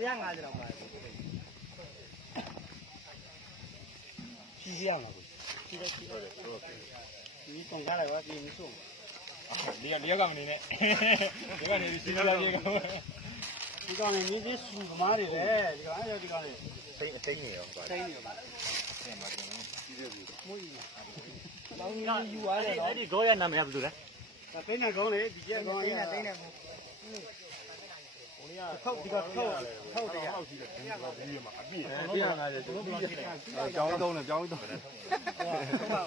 150လောက်ပါရှိရမှာကိုရှိတယ်ဒီကုန်ကားလိုက်ပါဒီမဆုံးဒီကောင်နေနဲ့ဒီကောင်နေစီလာပြေကောင်ဒီကောင်နေမြင်းစူကမားတွေလေဒီကောင်အဲ့ဒီကောင်နေစိမ့်နေရောစိမ့်နေရောပါအဲ့မှာကျွန်တော်ကြီးတယ်ပြီမွေးနေလောင်းကြီးယူရတယ်နော်အဲ့ဒီခေါ်ရနာမည်ဘယ်လိုလဲဒါပိန်းနဲ့ကောင်းလေဒီကျက်ကောင်းရေးပိန်းနဲ့ကောင်းထုတ်ဒီကထုတ်တရားဟုတ်ရှိတယ်ဒီကောင်ဒီမှာအပြည့်150ကျွန်တော်ပြီးကြောင်းတုံးတယ်ကြောင်းတုံးတယ်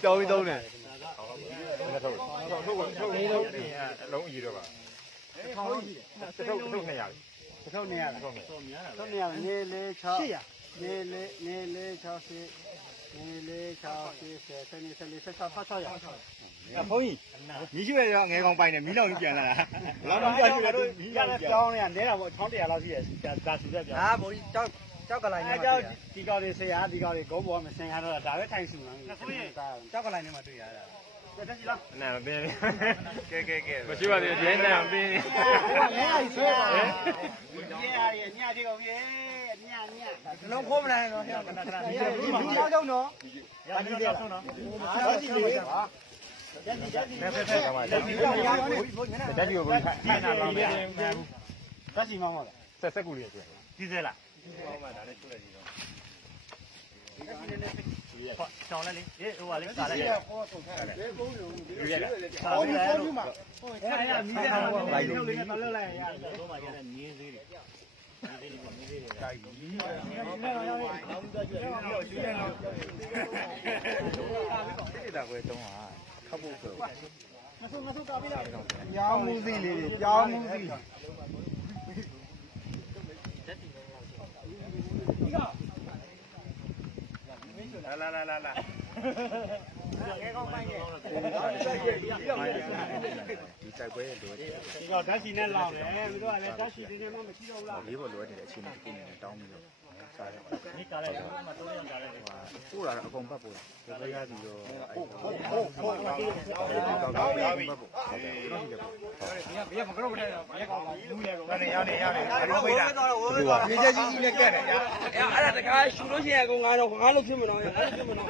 ကြောင်းတုံးတယ်ထုတ်အလုံးအကြီးတော့ပါထောင်းရှိတယ်ထုတ်200ပြီထုတ်နေရလားထုတ်နေရနေလေ6 800နေလေ60နေလေ60 70နေလေ60 600အဖုန်းကြီးမီးရွှဲရောငယ်ကောင်ပိုင်တယ်မီးလောင်ကြီးပြန်လာတာဘယ်လောက်ကြာရွှဲမီးလည်းပြောင်းနေရနဲတာပေါ့600လောက်ရှိရဒါစီသက်ပြောင်းဟာဘိုးကြီးကြောက်ကလိုင်းနဲ့ကြောက်ဒီကောင်တွေဆရာဒီကောင်တွေဂုံးပေါ်မဆင်ရတော့ဒါပဲထိုင်စုလားကြောက်ကလိုင်းနဲ့မှတွေ့ရတာတက်စီလားနာမပင်းကဲမရှိပါသေးတယ်ဒီနေ့မပင်းလဲရဆွဲပါညရညဒီကောင်ပြေညလုံးခိုးမလိုက်တော့ဟဲ့ခဏဒီလူရောက်တော့နော်ရပြီတော့ဆုံးတော့ဟာဒီလေးပါတက်စီတက်စီတက်ပြီးကိုခိုင်းတာတော့မရဘူးတက်စီမောင်းပါလားဆက်ကူလေးကျွဲဒီစဲလားမှဒါလည်းကျွဲကြည့်တော့ဆောင်းလိုက်လေဟိုပါလေကားလိုက်လေဟောဆုံးထားတယ်ဘုံလုံးဒီရက်ဟောဒီဟောဒီမှာဟောအဲ့ဒါမီးတယ်ဟောဘိုင်လုံးလေးတော့လောက်လိုက်ရတယ်တော့မှရတဲ့မြင်းသေးတွေတိုက်ကြီးအောင်းတော့ကျွဲတော့ရှိတယ်နော်အဲ့ဒါကိုတုံးဟာခပ်ဖို့ဆိုမဆုကားပေးလိုက်ပြောင်းမှုစီလေးပြောင်းမှုစီလာငယ်ကောင်းပိုင်းရဲ့ဒီတိုက်ပွဲရဲ့လိုအပ်တယ်ဒီတော့ဓာတ်စီနဲ့လောင်းတယ်ပြီးတော့လည်းဓာတ်စီဒီနေ့မှမရှိတော့ဘူးလားလေးပေါ်လိုအပ်တဲ့အချိန်တစ်ခုနဲ့တောင်းပြီးတော့စားရတယ်ဒီကားလိုက်တော့မှ3ရက်ကားလိုက်ပို့လာတော့အကုန်ပတ်ပို့တယ်ဘယ်ရသည်တော့ကောင်းပြီဘယ်မကတော့ဘယ်ကောင်းဘူးလေကောရတယ်ရောဝေးတာမြေချက်ကြီးနဲ့ကက်တယ်အဲ့ဒါတကားရှူလို့ရှိရင်ကိုငါတော့ဖြစ်မတော့အဲ့လိုဖြစ်မတော့ဘ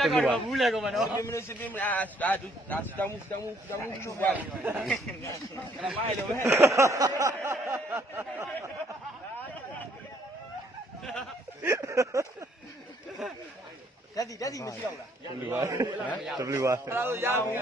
ယ်ကတော့ဘူးလေကောမနော်ပြင်းမလို့စပြင်းမလားဒါတောင်းမှုရှူပါအဲ့မိုင်းလို့တက်စီမရှိတော့ဘူးလားW ပါအဲ့ဒါရပြီ